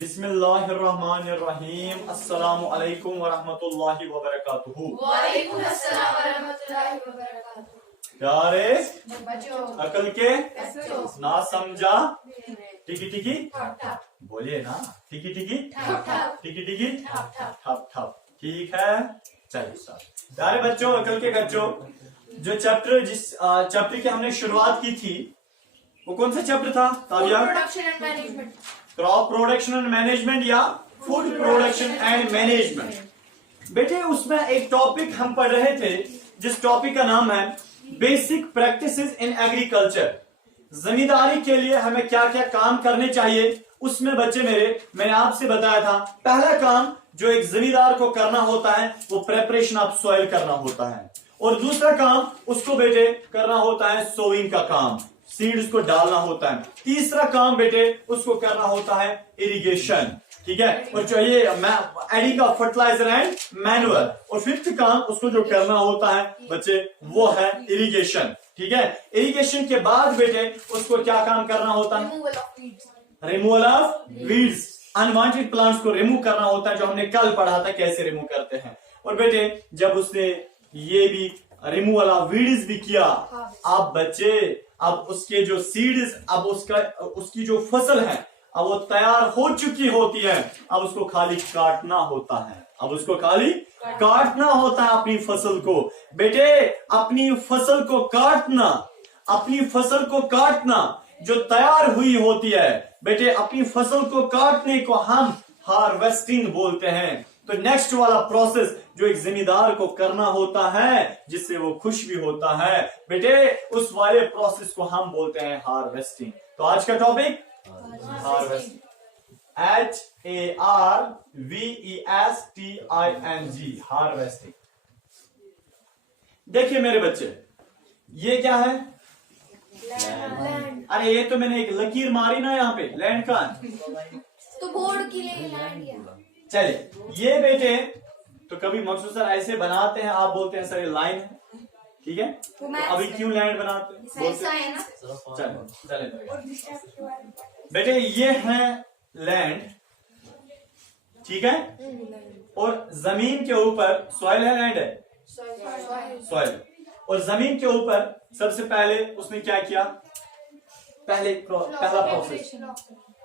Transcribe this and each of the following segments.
बिस्मिल्लाहिर्रहमानिर्रहीम। अस्सलामु अलैकुम वरहमतुल्लाहि वबरकातुहू। वालेकुम अस्सलाम वरहमतुल्लाहि वबरकातुहू। प्यारे बच्चों, अकल के बच्चों, ना समझा टिकी टिकी ठप ठप बोलिए ना, टिकी टिकी ठप ठप टिकी टिकी ठप ठप। ठप ठप। ठीक है, चलिए सर। प्यारे बच्चों, अकल के बच्चों, जो चैप्टर की हमने शुरुआत की थी वो कौन सा चैप्टर था Tabia? Production and management. Crop production and management या फूड प्रोडक्शन एंड मैनेजमेंट। बेटे उसमें एक टॉपिक हम पढ़ रहे थे जिस टॉपिक का नाम है बेसिक प्रैक्टिसेस इन एग्रीकल्चर। जमींदारी के लिए हमें क्या क्या काम करने चाहिए उसमें बच्चे मैंने आपसे बताया था, पहला काम जो एक जमींदार को करना होता है वो प्रेपरेशन ऑफ सॉइल करना होता है, और दूसरा काम उसको बेटे करना होता है सोइंग का काम, सीड्स को डालना होता है। तीसरा काम बेटे उसको करना होता है इरिगेशन, ठीक है, और जो ये adding of fertiliser and manual. और फिफ्थ काम उसको जो करना होता है बच्चे वो है इरिगेशन, ठीक है। इरिगेशन के बाद बेटे उसको क्या काम करना होता है? Removal of weeds, unwanted plants को रिमूव करना होता है, जो हमने कल पढ़ा था कैसे रिमूव करते हैं। और बेटे जब उसने ये भी रिमूवल ऑफ वीड्स भी किया, अब बच्चे अब उसके जो सीड्स, अब उसकी जो फसल है अब वो तैयार हो चुकी होती है, अब उसको खाली काटना होता है, अब उसको खाली काटना होता है अपनी फसल को। बेटे अपनी फसल को काटना, अपनी फसल को काटना जो तैयार हुई होती है बेटे, अपनी फसल को काटने को हम हार्वेस्टिंग बोलते हैं। तो नेक्स्ट वाला प्रोसेस जो एक जिम्मेदार को करना होता है जिससे वो खुश भी होता है बेटे, उस वाले प्रोसेस को हम बोलते हैं हार्वेस्टिंग। तो आज का टॉपिक हार्वेस्टिंग, HARVESTING, हार्वेस्टिंग। देखिए मेरे बच्चे ये क्या है? लैंड। अरे ये तो मैंने एक लकीर मारी ना यहाँ पे, लैंड का। तो बोर्ड के लिए लैंड या चलिए ये बेटे तो कभी मकसूद सर ऐसे बनाते हैं, आप बोलते हैं सर ये लाइन है, ठीक है, तो अभी क्यों लैंड बनाते हैं? ऐसा है ना। चले बेटे ये है लैंड, ठीक है, और जमीन के ऊपर सॉइल है, लैंड है सॉइल, और जमीन के ऊपर सबसे पहले उसने क्या किया? पहला प्रोसेस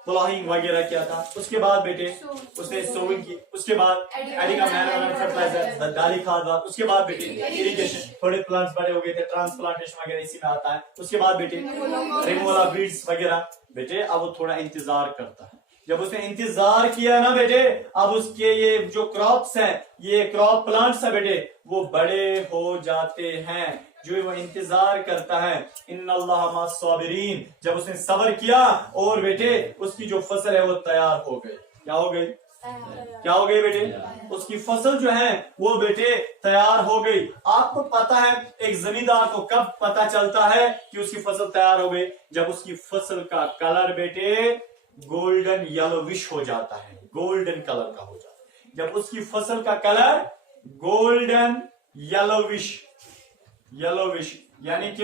प्लॉइंग वगैरह किया था। उसके बाद बेटे उसने सोविंग की, उसके बाद एडिंग ऑफ मैनुअल फर्टिलाइजर, डाली खाद, उसके बाद बेटे इरिगेशन, थोड़े प्लांट्स बड़े हो गए थे, ट्रांसप्लांटेशन वगैरह इसी में आता है। उसके बाद बेटे रिमूवल ऑफ वीड्स वगैरह। बेटे अब वो थोड़ा इंतजार करता है, जब उसने इंतजार किया ना बेटे, अब उसके ये जो क्रॉप्स हैं, ये क्रॉप प्लांट्स है बेटे, वो बड़े हो जाते हैं, जो वो इंतजार करता है। इन्नल्लाह मअस साबिरीन, जब उसने सब्र किया और बेटे उसकी जो फसल है वो तैयार हो गई। क्या हो गई? क्या हो गई बेटे? उसकी फसल जो है वो बेटे तैयार हो गई। आपको पता है एक जमींदार को कब पता चलता है कि उसकी फसल तैयार हो गई? जब उसकी फसल का कलर बेटे गोल्डन येलोविश हो जाता है, गोल्डन कलर का हो जाता है। जब उसकी फसल का कलर गोल्डन येलोविश यानी कि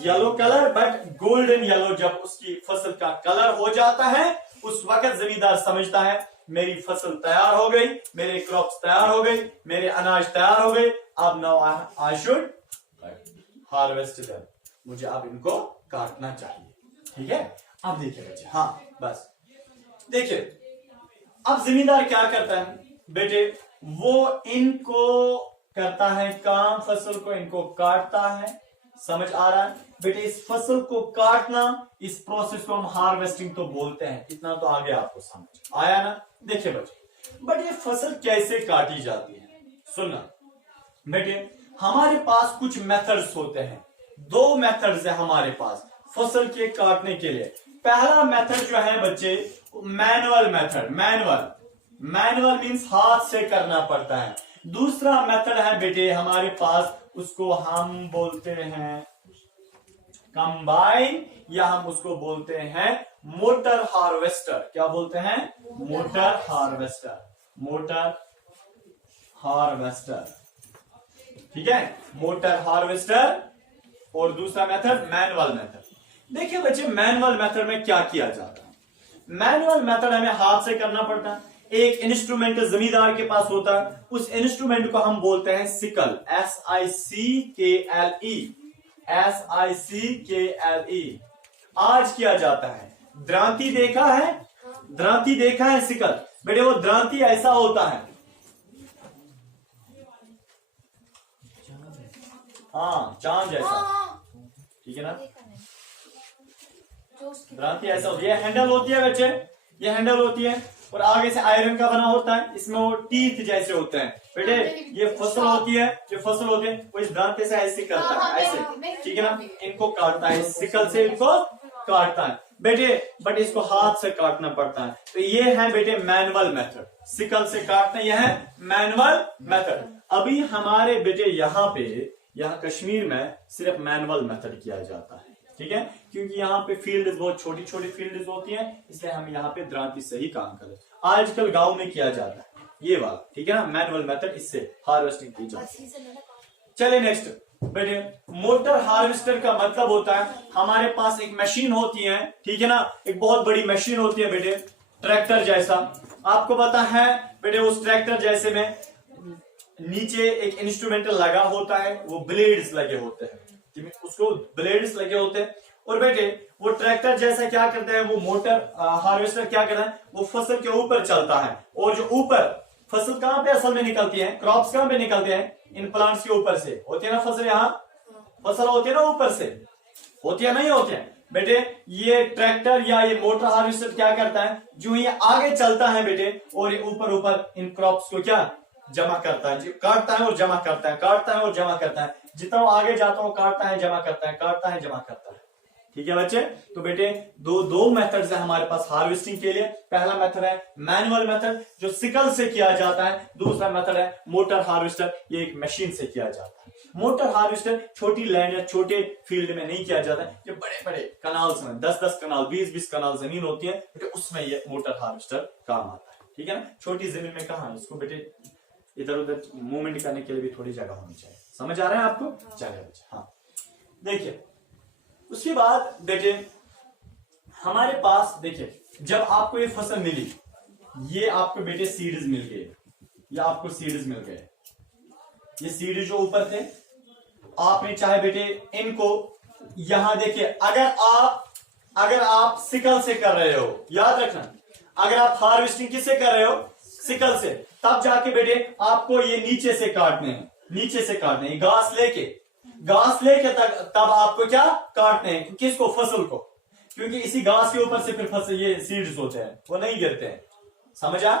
yellow colour but golden yellow, जब उसकी फसल का कलर हो जाता है उस वक्त जमींदार समझता है मेरी फसल तैयार हो गई, मेरे क्रॉप्स तैयार हो गई, मेरे अनाज तैयार हो गए, अब now I should harvest them, मुझे अब इनको काटना चाहिए, ठीक है। अब देखिए बच्चे, हाँ बस देखिए अब जमींदार क्या करता है बेटे, वो इनको करता है काम, फसल को इनको काटता है। समझ आ रहा है बेटे? इस फसल को काटना, इस प्रोसेस को हम हार्वेस्टिंग तो बोलते हैं। इतना तो आगे आपको समझ आया ना? देखिए बच्चे, बट ये फसल कैसे काटी जाती है? सुनना बेटे, हमारे पास कुछ मेथड्स होते हैं, दो मेथड्स है हमारे पास फसल के काटने के लिए। पहला मेथड जो है बच्चे मैनुअल मेथड, मैनुअल मीन्स हाथ से करना पड़ता है। दूसरा मेथड है बेटे हमारे पास, उसको हम बोलते हैं कंबाइन, या हम उसको बोलते हैं मोटर हार्वेस्टर। क्या बोलते हैं? मोटर हार्वेस्टर, ठीक है, मोटर हार्वेस्टर। और दूसरा मेथड मैनुअल मेथड। देखिए बच्चे मैनुअल मेथड में क्या किया जाता है? मैनुअल मेथड हमें हाथ से करना पड़ता है। एक इंस्ट्रूमेंट जमींदार के पास होता है, उस इंस्ट्रूमेंट को हम बोलते हैं सिकल, SICKLE, SICKLE। आज किया जाता है, द्रांति देखा है, द्रांति देखा है सिकल, बेटे वो द्रांति ऐसा होता है, हाँ चांद जैसा, हाँ ठीक है ना। देखा नहीं। जो उसकी द्रांति ऐसा होती है, ये हैंडल होती है बच्चे, ये हैंडल होती है और आगे से आयरन का बना होता है, इसमें वो टीथ जैसे होते हैं बेटे। ये फसल होती है, जो फसल होती है वो इस दांते से ऐसे करता है, ऐसे, ठीक है ना, इनको काटता है, सिकल से इनको काटता है बेटे, बट इसको हाथ से काटना पड़ता है। तो ये है बेटे मैनुअल मेथड, सिकल से काटना, यह है मैनुअल मेथड। अभी हमारे बेटे यहाँ कश्मीर में सिर्फ मैनुअल मेथड किया जाता है, ठीक है, क्योंकि यहाँ पे फील्ड बहुत छोटी छोटी फील्ड होती हैं, इसलिए हम यहाँ पे द्रांति से ही काम करें। आजकल गांव में किया जाता है ये वाला, ठीक है ना, मैनुअल मेथड, इससे हार्वेस्टिंग की जाती है। चलिए नेक्स्ट बेटे, मोटर हार्वेस्टर का मतलब होता है हमारे पास एक मशीन होती है, ठीक है ना, एक बहुत बड़ी मशीन होती है बेटे, ट्रैक्टर जैसा। आपको पता है बेटे उस ट्रैक्टर जैसे में नीचे एक इंस्ट्रूमेंटल लगा होता है, वो ब्लेड्स लगे होते हैं, उसको ब्लेड्स लगे होते हैं। और बेटे वो ट्रैक्टर जैसा क्या करता है, वो मोटर हार्वेस्टर क्या करता है, वो फसल के ऊपर चलता है, और जो ऊपर फसल कहां पे असल में निकलती है, क्रॉप्स कहां पे निकलते हैं, इन प्लांट्स के ऊपर से होती है ना फसल, यहाँ फसल होती है ना ऊपर से, होती है नहीं होती है बेटे। ये ट्रैक्टर या ये मोटर हार्वेस्टर क्या करता है, जो ये आगे चलता है बेटे, और ये ऊपर ऊपर इन क्रॉप्स को क्या जमा करता है, काटता है और जमा करता है, काटता है और जमा करता है, जितना वो आगे जाता है काटता है जमा करता है, काटता है जमा करता है, ठीक है बच्चे। तो बेटे दो मेथड्स है हमारे पास हार्वेस्टिंग के लिए। पहला मेथड है मैनुअल मेथड जो सिकल से किया जाता है, दूसरा मेथड है मोटर हार्वेस्टर, ये एक मशीन से किया जाता है। मोटर हार्वेस्टर छोटी लैंड या छोटे फील्ड में नहीं किया जाता है, जो बड़े बड़े कनाल्स में 10-10 कनाल 20-20 कनाल जमीन होती है बेटे, उसमें ये मोटर हार्वेस्टर काम आता है, ठीक है ना। छोटी जमीन में कहा इसको बेटे इधर उधर मूवमेंट करने के लिए भी थोड़ी जगह होनी चाहिए, समझ आ रहा है आपको, चलिए बच्चे। हाँ देखिए उसके बाद बेटे हमारे पास देखिए, जब आपको ये फसल मिली, ये आपको बेटे सीड्स मिल गए, ये आपको सीड्स मिल गए, ये सीड जो ऊपर थे, आपने चाहे बेटे इनको यहां देखिए, अगर आप सिकल से कर रहे हो, याद रखना, अगर आप हार्वेस्टिंग किससे कर रहे हो, सिकल से, तब जाके बेटे आपको ये नीचे से काटने हैं, नीचे से काटने हैं, घास लेके तब आपको क्या काटने हैं, किसको, फसल को, क्योंकि इसी घास के ऊपर से फिर फसल ये सीड्स होते हैं, वो नहीं गिरते हैं, समझा।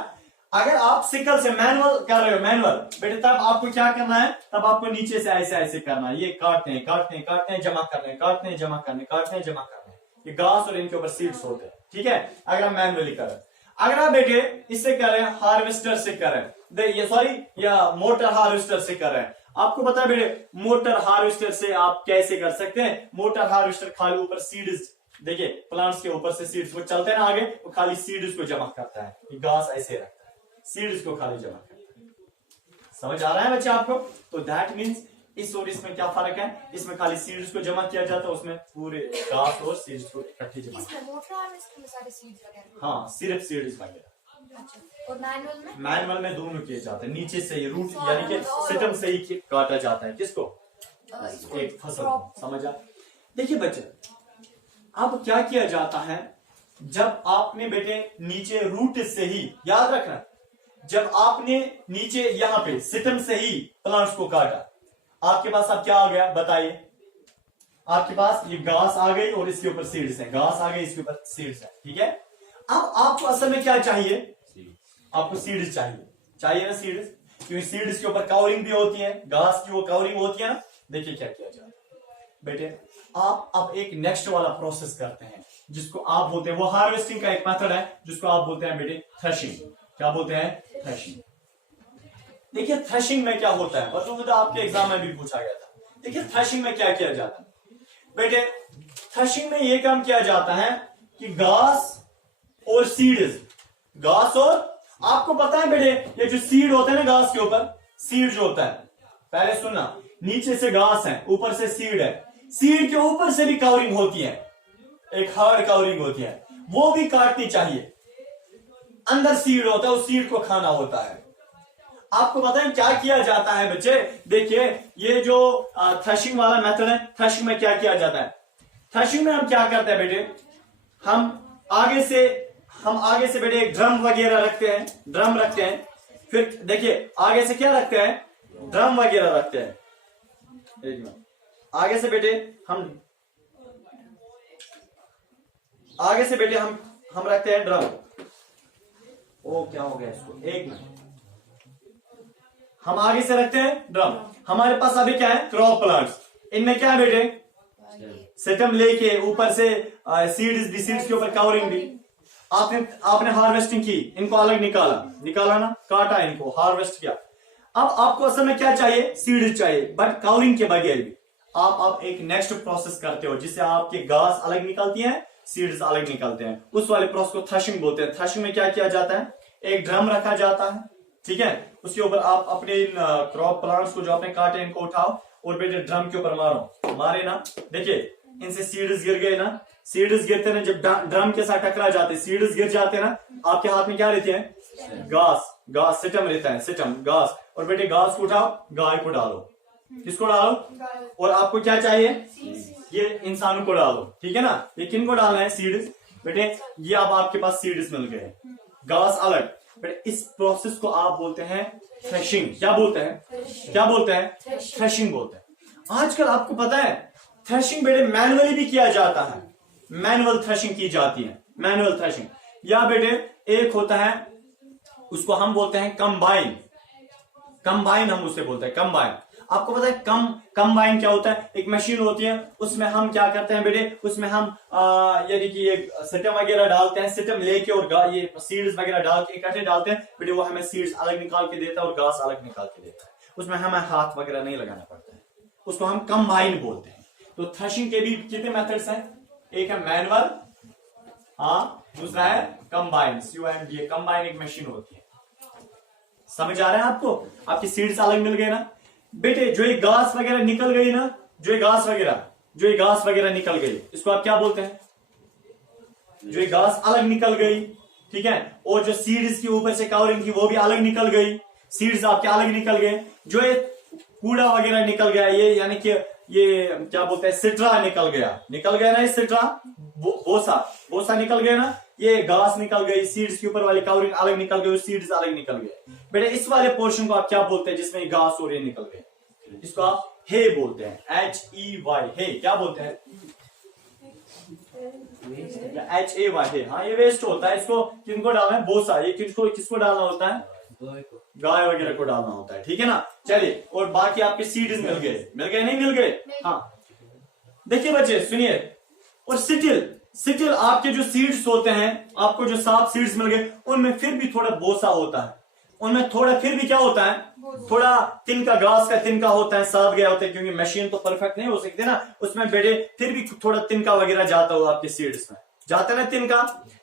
अगर आप सिकल से मैनुअल कर रहे हो, मैनुअल बेटे, तब आपको क्या करना है, तब आपको नीचे से ऐसे ऐसे करना है, ये काटते हैं जमा करने, काटते हैं जमा करने, काटते हैं जमा करने, ये घास और इनके ऊपर सीड्स होते हैं, ठीक है, अगर आप मैनुअली कर रहे हैं। अगर आप बेटे इससे कर रहे हैं, हार्वेस्टर से कर रहे हैं, या मोटर हार्वेस्टर से कर रहे हैं, आपको पता है बेटे मोटर हार्वेस्टर से आप कैसे कर सकते हैं। मोटर हार्वेस्टर खाली ऊपर सीड्स, देखिए प्लांट्स के ऊपर से सीड्स वो चलते हैं ना आगे, वो खाली सीड्स को जमा करता है, ये घास ऐसे रखता है, सीड्स को खाली जमा करता है, समझ आ रहा है बच्चे आपको। तो दैट मीन्स इस और इसमें क्या फर्क है, इसमें खाली सीड्स को जमा किया जाता है, उसमें पूरे घास और सीड्स को इकट्ठे जमा, इसमें मोटर हार्वेस्टर में सारे सीड्स वगैरह, हाँ सिर्फ सीड्स वगैरह। अच्छा, और मैनुअल में दोनों किए जाते हैं, नीचे से ही रूट यानी कि सिस्टम से ही काटा जाता है, किसको, एक फसल को, समझा। देखिए बच्चे अब क्या किया जाता है, जब आपने बेटे नीचे रूट से ही, याद रखना, जब आपने नीचे यहाँ पे सिस्टम से ही प्लांट्स को काटा, आपके पास अब क्या आ गया बताइए, आपके पास ये घास आ गई और इसके ऊपर सीड्स है, घास आ गई इसके ऊपर सीड्स है, ठीक है। अब आपको असल में क्या चाहिए, आपको सीड्स चाहिए ना सीड्स, क्योंकि सीड्स के ऊपर कवरिंग भी होती है, घास की वो कवरिंग होती है ना। देखिए क्या किया जाता है बेटे, आप अब एक नेक्स्ट वाला प्रोसेस करते हैं, जिसको आप बोलते हैं, वो हार्वेस्टिंग का एक मेथड है, जिसको आप बोलते हैं बेटे थ्रेशिंग। क्या बोलते हैं, थ्रेशिंग। देखिए थ्रेशिंग में क्या होता है, बच्चों को तो आपके एग्जाम में भी पूछा गया था। देखिए थ्रेशिंग में क्या किया जाता है बेटे, थ्रेशिंग में यह काम किया जाता है कि घास और सीड्स, घास और, आपको पता है बेटे ये जो सीड होता है ना घास के ऊपर, सीड जो होता है, पहले सुनना, नीचे से घास है, ऊपर से सीड है, सीड के ऊपर से भी कवरिंग होती है, एक हार्ड कवरिंग होती है, वो भी काटनी चाहिए। अंदर सीड होता है, उस सीड को खाना होता है। आपको पता है क्या किया जाता है बच्चे? देखिए ये जो थ्रेशिंग वाला मेथड है, थ्रेशिंग में क्या किया जाता है? थ्रेशिंग में हम क्या करते हैं बेटे, हम आगे से बेटे एक ड्रम वगैरह रखते हैं, ड्रम रखते हैं। फिर देखिए आगे से क्या रखते हैं? ड्रम वगैरह रखते हैं। एक मिनट, आगे से बेटे हम रखते हैं ड्रम। ओ क्या हो गया इसको, एक मिनट। हम आगे से रखते हैं ड्रम। हमारे पास अभी क्या है? Crop plants. इनमें क्या है बेटे? सेटम लेके ऊपर से सीड्स के ऊपर कवरिंग दी। आपने हार्वेस्टिंग की, इनको अलग निकाला ना, काटा इनको, हार्वेस्ट किया। अब आपको असल में क्या चाहिए? सीड्स चाहिए, बट कवरिंग के बगैर भी आप एक नेक्स्ट प्रोसेस करते हो जिससे आपके घास अलग निकलती है, सीड्स अलग निकलते हैं। उस वाले प्रोसेस को थ्रेशिंग बोलते हैं। थ्रेशिंग में क्या किया जाता है? एक ड्रम रखा जाता है, ठीक है, उसके ऊपर आप अपने क्रॉप प्लांट्स को जो आपने काटे इनको उठाओ और बेटे ड्रम के ऊपर मारे ना। देखिए इनसे सीड्स गिर गए ना, सीड्स गिरते ना, जब ड्रम के साथ टकरा जाते सीड्स गिर जाते ना, आपके हाथ में क्या रहते हैं? घास सिटम रहता है, सिटम घास। और बेटे घास को उठाओ, गाय को डालो। किसको डालो? और आपको क्या चाहिए? ये इंसानों को डालो, ठीक है ना। ये किनको डालना है? सीड्स। बेटे ये अब आपके पास सीड्स मिल गए, घास अलग। बेटे इस प्रोसेस को आप बोलते हैं थ्रेशिंग। क्या बोलते हैं? थ्रेशिंग बोलते हैं। आजकल आपको पता है थ्रेशिंग बेटे मैनुअली भी किया जाता है, मैनुअल थ्रेशिंग की जाती है, मैनुअल थ्रेशिंग। या बेटे एक होता है, उसको हम बोलते हैं कंबाइन हम उसे बोलते हैं कंबाइन। आपको पता है कंबाइन क्या होता है? एक मशीन होती है, उसमें हम क्या करते हैं बेटे, उसमें हम यानी कि एक सिटम वगैरह डालते हैं, सिटम लेके और ये सीड्स वगैरह डाल के इकट्ठे डालते हैं बेटे। वो हमें सीड्स अलग निकाल के देता है और घास अलग निकाल के देता है। उसमें हमें हाथ वगैरह नहीं लगाना पड़ता है, उसको हम कंबाइन बोलते हैं। तो थ्रेशिंग के भी कितने मेथड्स हैं? एक है मैनुअल, दूसरा है कंबाइन, COMB। कंबाइन एक मशीन होती है। समझ आ रहा है आपको? आपकी सीड्स अलग मिल गए ना बेटे। जो ये घास वगैरह निकल गई ना, जो ये घास वगैरह निकल गई, इसको आप क्या बोलते हैं? जो ये घास अलग निकल गई, ठीक है। और जो सीड्स की ऊपर से कवरिंग थी वो भी अलग निकल गई, सीड्स आपके अलग निकल गए। जो ये कूड़ा वगैरह निकल गया, ये यानी कि ये क्या बोलते हैं? सिट्रा निकल गया ना, ये सिट्रा, बोसा निकल गया ना, ये घास निकल गई, सीड्स के ऊपर वाली कवरिंग अलग निकल गई, सीड्स अलग निकल गए। बेटे इस वाले पोर्शन को आप क्या बोलते हैं जिसमें घास और ये निकल गए? इसको आप हे बोलते हैं, HEY, हे। क्या बोलते हैं? HAY, हे। हाँ ये वेस्ट होता है। इसको किनको डालना है? बोसा। ये किसको डालना होता है? गाय वगैरह को डालना होता है, ठीक है ना। चलिए, और बाकी आपके सीड्स मिल गए नहीं मिल गए? हाँ देखिए बच्चे सुनिए, और सिटिल आपके जो सीड्स होते हैं, आपको जो साफ सीड्स मिल गए, उनमें फिर भी थोड़ा बोसा होता है, उनमें थोड़ा फिर भी क्या होता है? थोड़ा तिनका, घास का तिनका होता है, साथ गया होता है, क्योंकि मशीन तो परफेक्ट नहीं हो सकती ना, उसमें बेटे फिर भी थोड़ा तिनका वगैरह जाता हो आपके सीड्स में, जाता है ना।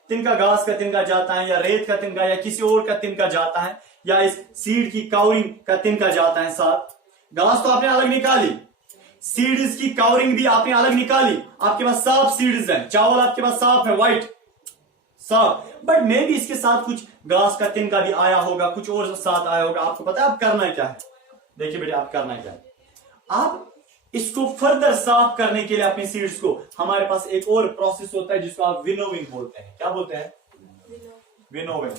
तिनका घास का तिनका जाता है, या रेत का तिनका, या किसी और का तिनका जाता है, या इस सीड की कवरिंग का तिनका जाता है साथ। घास तो आपने अलग निकाली, सीड्स की कवरिंग भी आपने अलग निकाली, आपके पास साफ सीड्स है, चावल आपके पास साफ है, व्हाइट साफ। बट मे भी इसके साथ कुछ घास का तिनका भी आया होगा, कुछ और साथ आया होगा। आपको पता है आप करना क्या है? देखिए बेटे आप करना क्या है, आप इसको फर्दर साफ करने के लिए अपने सीड्स को, हमारे पास एक और प्रोसेस होता है जिसको आप विनोविंग बोलते हैं। क्या बोलते हैं? विनोविंग,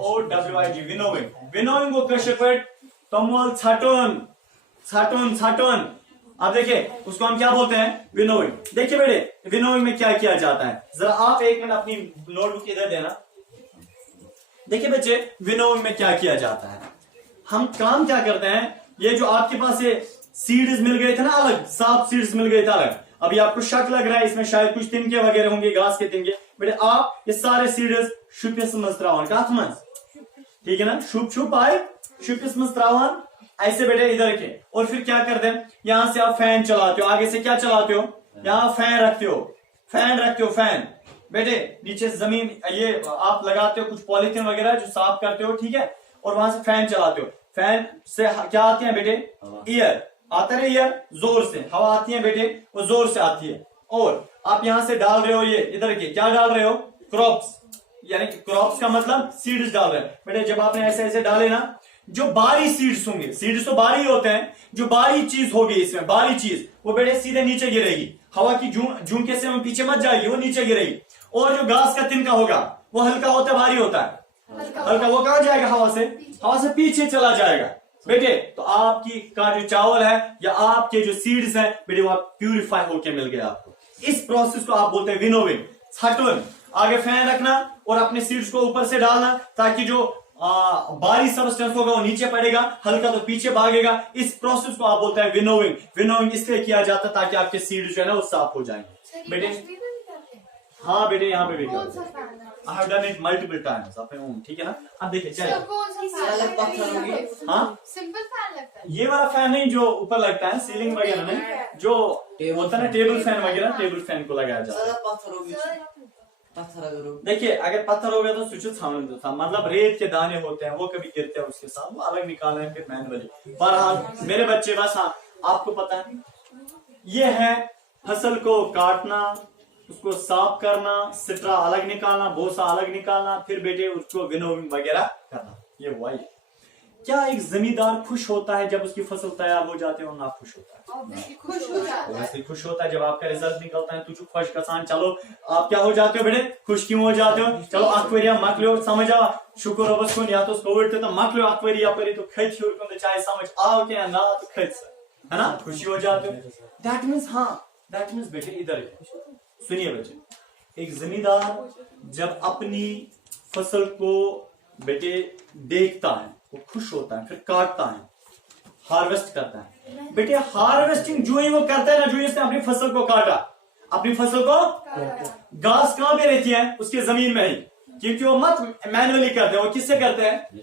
WINNOWIG, विनोविंग को कशे पर तमोल छाटन। अब देखिए उसको हम क्या बोलते हैं? विनोविंग। देखिए बेटे विनोविंग में क्या किया जाता है, जरा आप एक मिनट अपनी नोटबुक इधर देना। देखिए बच्चे विनोविंग में क्या किया जाता है, हम काम क्या करते हैं, ये जो आपके पास ये सीड्स मिल गए थे ना अलग, साफ सीड्स मिल गए थे अलग, अभी आपको शक लग रहा है इसमें शायद कुछ तिनके वगैरह होंगे, घास के तिनके। बेटे आप ये सारे सीड्स शुपिस मज त्रावन, कहा था, ठीक है ना, शुप आए शुपिस मज त्रावन, ऐसे बेटे इधर के। और फिर क्या करते हैं, यहां से आप फैन चलाते हो, आगे से क्या चलाते हो, यहाँ फैन रखते हो, फैन बेटे नीचे जमीन ये आप लगाते हो, कुछ पॉलिथीन वगैरह जो साफ करते हो, ठीक है, और वहां से फैन चलाते हो। फैन से क्या आती है बेटे? एयर आता है, एयर जोर से हवा आती है बेटे, वो जोर से आती है, और आप यहां से डाल रहे हो, ये इधर के क्या डाल रहे हो, क्रॉप्स, यानी कि क्रॉप्स का मतलब सीड्स डाल रहे हैं। बेटे जब आपने ऐसे ऐसे डाले ना, जो बारी सीड्स होंगे, सीड्स तो बारी होते हैं, जो बारी चीज होगी इसमें, बारी चीज वो बेटे सीधे नीचे गिरेगी, हवा की झुमके से वो पीछे मत जाएगी, वो नीचे गिरेगी। और जो घास का तिनका होगा वो हल्का होता है, भारी होता है, हल्का, वो कहां जाएगा, हवा से पीछे चला जाएगा। बेटे तो आपकी का जो चावल है या आपके जो सीड्स हैं बेटे वो प्यूरिफाई होके मिल गया आपको। इस प्रोसेस को आप बोलते हैं विनोविंग। हटवन, आगे फैन रखना और अपने सीड्स को ऊपर से डालना ताकि जो बारी सबस्टेंस होगा वो नीचे पड़ेगा, हल्का तो पीछे भागेगा। इस प्रोसेस को आप बोलते हैं विनोविंग। विनोविंग इसलिए किया जाता है ताकि आपके सीड्स जो है ना वो साफ हो जाएंगे। बेटे हाँ बेटे यहाँ पे भी कौन सा फैन है? I have done it multiple times अपने home, ठीक है ना। अब देखिए चलिए, कौन सा फैन है? हाँ सिंपल फैन लगता है। ये वाला फैन नहीं जो ऊपर लगता है, सीलिंग वगैरह नहीं, जो होता है ना टेबल फैन वगैरह, टेबल फैन को लगाया जाता है। देखिए अगर पत्थर हो गया तो स्विच सामने था, मतलब रेत के दाने होते हैं वो कभी गिरते हैं उसके साथ, वो अलग निकाल रहे हैं फिर मैनुअली। बहरहाल मेरे बच्चे बस, हाँ आपको पता है ये है फसल को काटना, उसको साफ करना, सिट्रा अलग निकालना, भूसा अलग निकालना, फिर बेटे उसको विनोविंग वगैरह करना, ये हुआ ही। क्या एक जमींदार खुश होता है जब उसकी फसल तैयार हो जाती है और ना खुश होता है? खुश हो जाता है। वैसे खुश होता है जब आपका रिजल्ट निकलता है, तुझे खुश कसान। चलो आप क्या हो जाते हो बेटे, खुश क्यों हो जाते हो? चलो अक्वेरियम मक लो, समझ आओ शुक्र रबस को या तो कोविड तो मक लो अक्वेरियम पर, तो खच तो चाहे समझ आओ क्या ना तो खच, है ना, खुशी हो जाते हो। दैट मीन्स, हाँ दैट मीन्स बेटे इधर सुनिए बच्चे, एक जमींदार जब अपनी फसल को बेटे देखता है वो खुश होता है, फिर काटता है, हार्वेस्ट करता है। बेटे हार्वेस्टिंग जो ही वो करता है ना, जो ही उसने अपनी फसल को काटा, अपनी फसल को, घास कहां पे रहती है, उसके जमीन में ही, क्योंकि वो मत मैनुअली करते हैं, वो किससे करते हैं,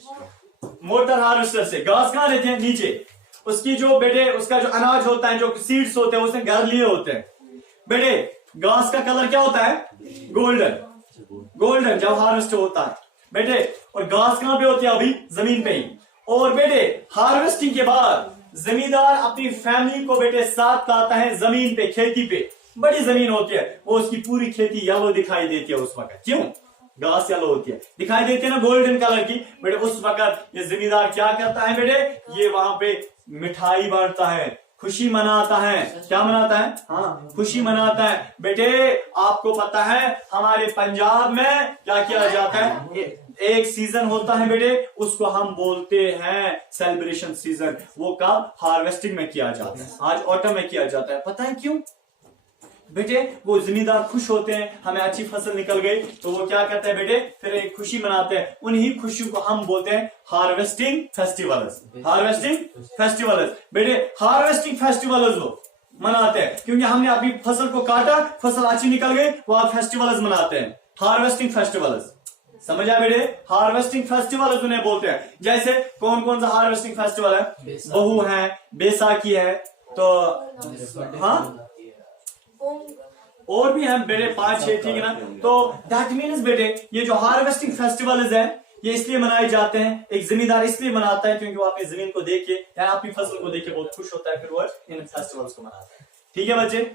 मोटर हार्वेस्टर से। घास कहां रहती है, नीचे। उसकी जो बेटे उसका जो अनाज होता है, जो सीड्स होते हैं, उसने घर लिए होते हैं। बेटे घास का कलर क्या होता है, गोल्डन, गोल्डन जब हार्वेस्ट होता है बेटे। और घास कहां पे होती है, अभी जमीन पे ही। और बेटे हार्वेस्टिंग के बाद जमींदार अपनी फैमिली को बेटे साथ लाता है जमीन पे, खेती पे, बड़ी जमीन होती है, वो उसकी पूरी खेती येलो दिखाई देती है उस वक्त। क्यों? घास येलो होती है, दिखाई देती है ना गोल्डन कलर की। बेटे उस वक्त ये जमींदार क्या करता है बेटे, ये वहां पे मिठाई बांटता है, खुशी मनाता है। क्या मनाता है? हाँ खुशी मनाता है। बेटे आपको पता है हमारे पंजाब में क्या किया जाता है, एक सीजन होता है बेटे, उसको हम बोलते हैं सेलिब्रेशन सीजन। वो कब? हार्वेस्टिंग में किया जाता है, आज ऑटम में किया जाता है। पता है क्यों बेटे? वो जमींदार खुश होते हैं, हमें अच्छी फसल निकल गई, तो वो क्या करते हैं बेटे, फिर एक खुशी मनाते हैं। उन्हीं खुशियों को हम बोलते हैं हार्वेस्टिंग फेस्टिवल्स। हार्वेस्टिंग फेस्टिवल्स बेटे, हार्वेस्टिंग फेस्टिवल्स वो मनाते हैं क्योंकि हमने अपनी फसल को काटा, फसल अच्छी निकल गई, वो आप फेस्टिवल्स मनाते हैं, हार्वेस्टिंग फेस्टिवल्स। समझा बेटे? हार्वेस्टिंग फेस्टिवल उन्हें बोलते हैं। जैसे कौन कौन सा हार्वेस्टिंग फेस्टिवल है? बहू है, बैसाखी है, तो हाँ और भी हैं बेटे 5-6, ठीक है ना। तो दैट मीन्स बेटे ये जो हार्वेस्टिंग फेस्टिवल्स है ये इसलिए मनाए जाते हैं, एक जमींदार इसलिए मनाता है क्योंकि वो अपनी जमीन को देखे या अपनी फसल को देखे बहुत खुश होता है, फिर वो इन फेस्टिवल्स को मनाता है। ठीक है बच्चे?